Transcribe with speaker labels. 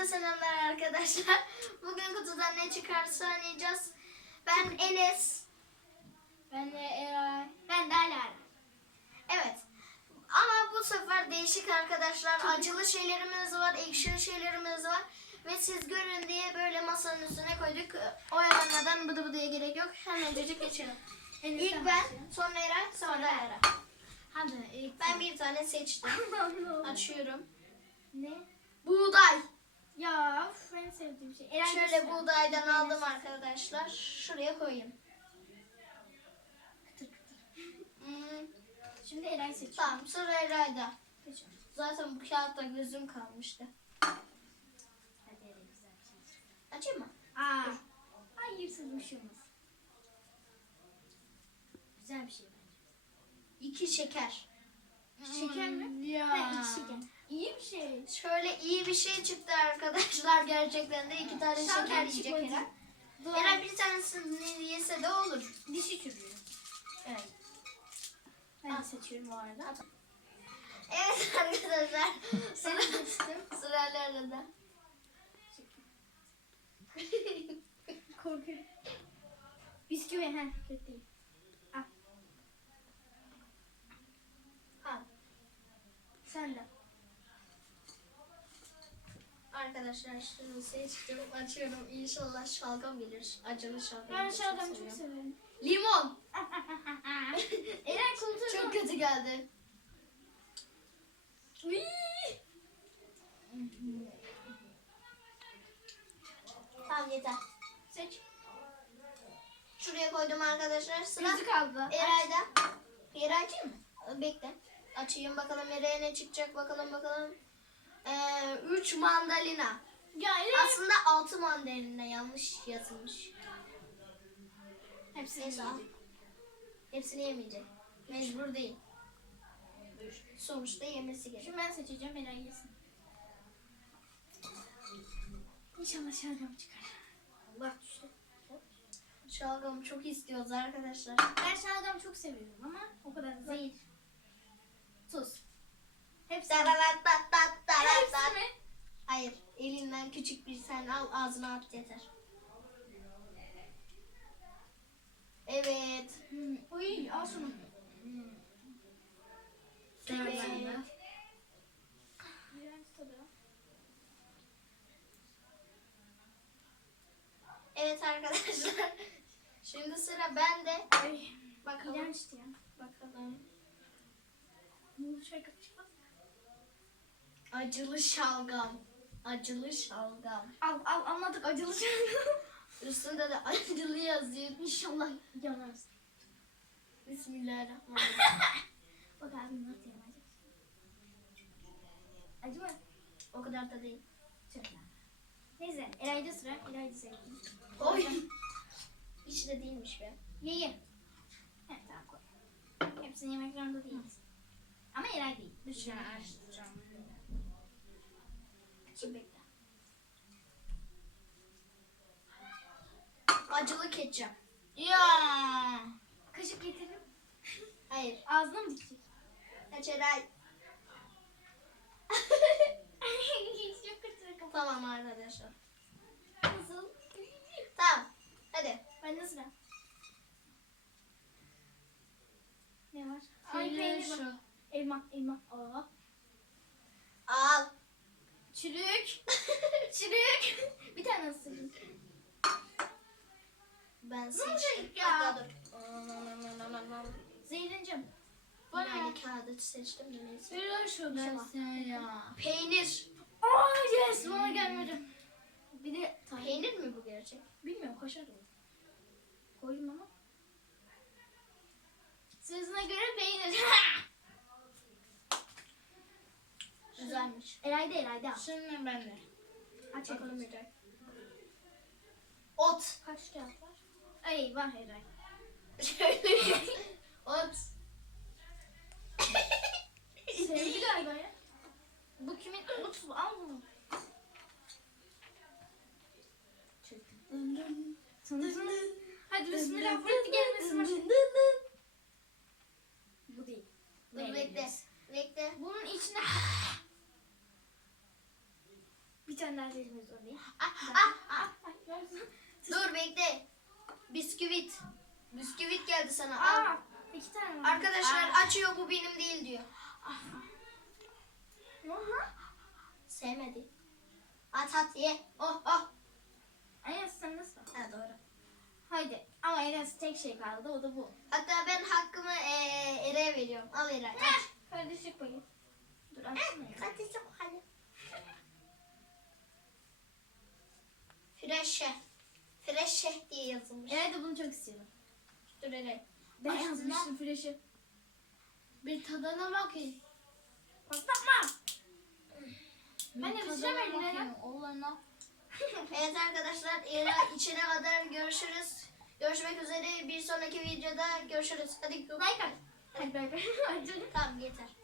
Speaker 1: selamlar arkadaşlar. Bugün kutudan ne çıkarsa oynayacağız. Ben Enes.
Speaker 2: Ben de Eray. Ben de Alara.
Speaker 1: Evet. Ama bu sefer değişik arkadaşlar. Acılı şeylerimiz var, ekşili şeylerimiz var. Ve siz görün diye böyle masanın üstüne koyduk. Oyalanmadan bıdı bıdıya gerek yok. Hemencecik geçelim. İlk ben, sonra Eray, sonra da Alara.
Speaker 2: Hadi ilk
Speaker 1: Ben bir tane seçtim. Açıyorum.
Speaker 2: Ne?
Speaker 1: Buğday.
Speaker 2: Ya of, en sevdiğim şey. Eray
Speaker 1: Şöyle
Speaker 2: göster.
Speaker 1: buğdaydan aldım arkadaşlar. Şuraya koyayım.
Speaker 2: Kıtır kıtır.
Speaker 1: Hmm,
Speaker 2: Şimdi Eray seçiyor.
Speaker 1: tamam, sıra Eray'da.
Speaker 2: Seçiyor.
Speaker 1: Zaten bu kağıtta gözüm kalmıştı.
Speaker 2: Hadi Eray güzel bir şey seç.
Speaker 1: Açayım mı?
Speaker 2: Aa. Hayır sızmışımız. Güzel bir şey bence.
Speaker 1: 2 şeker.
Speaker 2: Şeker mi?
Speaker 1: Ya.
Speaker 2: Ha, iki şeker. İyi bir şey.
Speaker 1: Şöyle iyi bir şey çıktı arkadaşlar. Gerçekten de 2 tane
Speaker 2: Şalgam
Speaker 1: şeker yiyecek
Speaker 2: çıkmadı.
Speaker 1: Eray.
Speaker 2: Doğru.
Speaker 1: Eray bir tanesini yese de olur.
Speaker 2: Dişi çürüyor.
Speaker 1: Evet.
Speaker 2: Ben de seçiyorum o arada.
Speaker 1: Evet arkadaşlar.
Speaker 2: Sen seçtim.
Speaker 1: Sıralarla da.
Speaker 2: Korkuyorum. Bisküvi ha kötü değil. Al.
Speaker 1: Al.
Speaker 2: Sen de.
Speaker 1: Arkadaşlar şunu seçtim. Açıyorum. İnşallah şalgam gelir. Acılı şalgam.
Speaker 2: Ben
Speaker 1: da
Speaker 2: şalgamı çok
Speaker 1: seviyorum.
Speaker 2: severim.
Speaker 1: Limon.
Speaker 2: Eren kultur.
Speaker 1: Çok kötü geldi. Tamam yeter.
Speaker 2: Seç.
Speaker 1: Şuraya koydum arkadaşlar. Sıra
Speaker 2: Gözü kaldı.
Speaker 1: Eray'da. Eray açayım mı? Bekle. Açayım bakalım Eray'a ne çıkacak bakalım. 3 mandalina.
Speaker 2: Ya Eren.
Speaker 1: Aslında 6 mandalina yanlış yazılmış.
Speaker 2: Hepsini
Speaker 1: Neyse al.
Speaker 2: yiyecek.
Speaker 1: Hepsini yemeyecek. Mecbur değil. Sonuçta yemesi gerek.
Speaker 2: Şimdi ben seçeceğim. Eren yesin. İnşallah şalgam çıkar. Allah düştü.
Speaker 1: Şalgamı çok istiyoruz arkadaşlar.
Speaker 2: Ben şalgam çok seviyorum ama o kadar da
Speaker 1: Zehir.
Speaker 2: tuz. Hepsi.
Speaker 1: Tararatat.
Speaker 2: Hepsi mi?
Speaker 1: Hayır. Elinden küçük bir sen al ağzına at yeter. Evet.
Speaker 2: Uy al şunu.
Speaker 1: Evet.
Speaker 2: İğrenç tadı.
Speaker 1: Evet arkadaşlar. Şimdi sıra bende.
Speaker 2: Ay.
Speaker 1: Bakalım.
Speaker 2: İğrençti ya.
Speaker 1: Bakalım.
Speaker 2: Bu şarkı çıkmaz.
Speaker 1: Acılı şalgam. Acılı şalgam.
Speaker 2: Al anladık acılı şalgam.
Speaker 1: Üstünde de acılı yazıyor.
Speaker 2: İnşallah yanarsın.
Speaker 1: Bismillahirrahmanirrahim.
Speaker 2: Bak abim nasıl yanacak. Acı mı?
Speaker 1: O kadar da değil.
Speaker 2: Çok güzel. Neyse Eray'da sıra. Eray'da sevdim.
Speaker 1: Oy. Hiç de değilmiş be.
Speaker 2: Ye. Evet tamam koy. Hepsini yemek zorunda değiliz. Ama Eray değil. Düşün.
Speaker 1: Dur bekle. Acılı ketçap.
Speaker 2: Ya. Kaşık getirin.
Speaker 1: Hayır.
Speaker 2: Ağzına mı dikecek?
Speaker 1: Kaç Eray.
Speaker 2: Çok kötü kafa.
Speaker 1: Tamam arkadaşlar.
Speaker 2: Nasıl?
Speaker 1: Tamam. Hadi.
Speaker 2: Ben de sıra. Ne var?
Speaker 1: Peynir
Speaker 2: Peynir var.
Speaker 1: şu.
Speaker 2: Elma. Aa.
Speaker 1: Al.
Speaker 2: Çürük. Çürük. Bir tane ısırayım.
Speaker 1: Ben
Speaker 2: Ne
Speaker 1: seçtim.
Speaker 2: olacak ya?
Speaker 1: Hatta dur.
Speaker 2: Zehrincim.
Speaker 1: Yine aynı kağıdı seçtim de neyse.
Speaker 2: Ver şunu ya.
Speaker 1: Peynir.
Speaker 2: Oh yes bana gelmedi. Bir de tahin.
Speaker 1: Peynir mi bu gerçek?
Speaker 2: Bilmiyorum kaşar olur. Koydum ama. Sözüne göre peynir.
Speaker 1: Güzelmiş.
Speaker 2: Eray'da.
Speaker 1: Şimdi ben de.
Speaker 2: Aç bakalım Eray.
Speaker 1: Ot.
Speaker 2: Kaç kağıt var? Ay var Eray.
Speaker 1: Şöyle. Ot.
Speaker 2: Sevdi galiba ya. Bu kimin? Utsu al bunu. Hadi bismillah fırtı gelmesin. Bu değil.
Speaker 1: Dur bekle. Bekle.
Speaker 2: Bunun içine bir Bir tane daha seçmek zorundayım.
Speaker 1: Dur bekle. Bisküvit. Bisküvit geldi sana. Al.
Speaker 2: Aa, 2 tane var.
Speaker 1: Arkadaşlar açıyor, bu benim değil diyor.
Speaker 2: Aha.
Speaker 1: Sevmedi. At ye. Oh oh.
Speaker 2: Enes sen nasıl?
Speaker 1: Ha doğru.
Speaker 2: Haydi. Ama Enes tek şey kaldı, o da bu.
Speaker 1: Hatta ben hakkımı Eray'a veriyorum. Al Eray. Aç.
Speaker 2: Kardeşlik payı. Dur açsana.
Speaker 1: Hadi çok hadi. Freşe. Freşe diye yazılmış.
Speaker 2: Evet de bunu çok istiyorum.
Speaker 1: Dur Eray.
Speaker 2: Ben
Speaker 1: Açtın
Speaker 2: yazmıştım Fresh'i.
Speaker 1: Bir tadına bakayım.
Speaker 2: Patlatma. Ben de bitiremedim neden?
Speaker 3: Oğlana.
Speaker 1: Evet arkadaşlar, Eray içine kadar görüşürüz. Görüşmek üzere. Bir sonraki videoda görüşürüz. Hadi.
Speaker 2: Like at. Hadi bay bay.
Speaker 1: Tamam yeter.